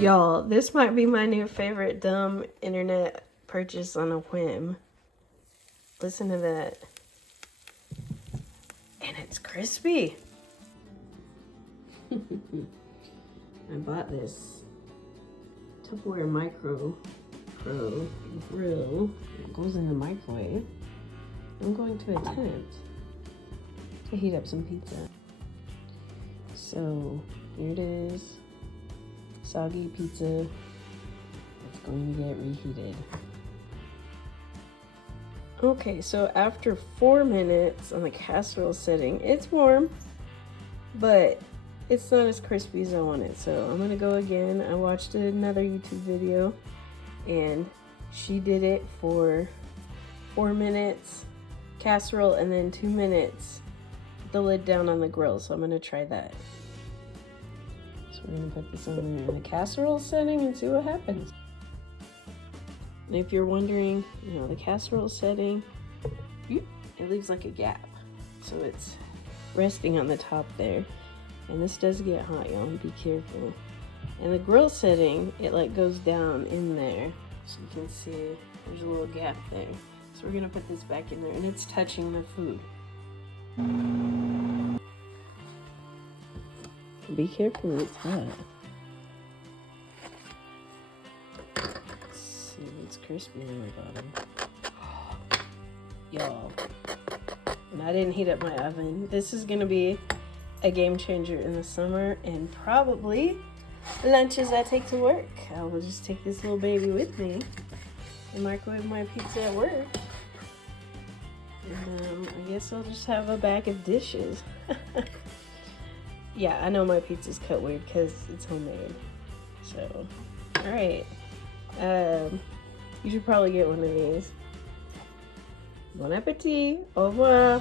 Y'all, this might be my new favorite dumb internet purchase on a whim. Listen to that. And it's crispy. I bought this Tupperware MicroPro Grill. It goes in the microwave. I'm going to attempt to heat up some pizza. So here it is. Soggy pizza. It's going to get reheated. Okay, so after 4 minutes on the casserole setting, it's warm, but it's not as crispy as I want it. So I'm gonna go again. I watched another YouTube video and she did it for 4 minutes casserole and then 2 minutes the lid down on the grill. So I'm gonna try that. So we're gonna put this on there in the casserole setting and see what happens. And if you're wondering, you know, the casserole setting, it leaves like a gap. So it's resting on the top there. And this does get hot, y'all, be careful. And the grill setting, it like goes down in there. So you can see there's a little gap there. So we're gonna put this back in there and it's touching the food. Be careful, it's hot. See, it's crispy on the bottom. Y'all. And I didn't heat up my oven. This is gonna be a game changer in the summer and probably lunches I take to work. I will just take this little baby with me and microwave my pizza at work. And I guess I'll just have a bag of dishes. Yeah, I know my pizza's cut weird because it's homemade. So, all right. You should probably get one of these. Bon appetit. Au revoir.